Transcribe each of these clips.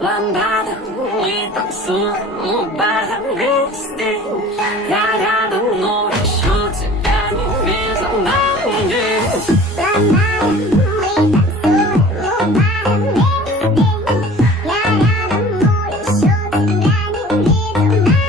Ламбада, мы танцуем, баром вместе. Я рядом, но еще тебя не видел на мне. Ламбада, мы танцуем, баром вместе. Я рядом, но еще тебя не видел на мне.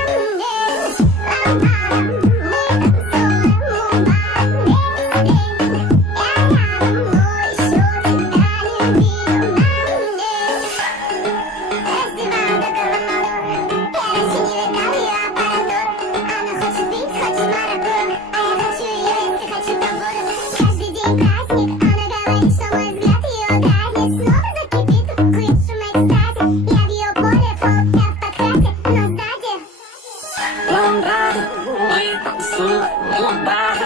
Ламбада, мы танцуем, баром вместе. Я рядом, но еще тебя не видел на мне. Ламбада, мы танцуем, баром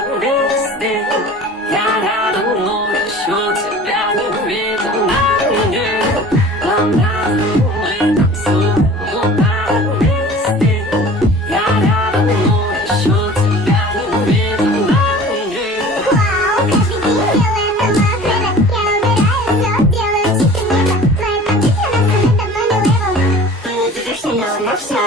вместе. Я рядом, но еще тебя не видел на мне. Ламбада, мы танцуем, баром вместе. Я рядом, но еще тебя не видел на мне. Вау, каждый день делаем дома хлеба. Я убираю все, делаю чистым небо. Мои подруги на самый давно не левел. Ты удивишься, но на все.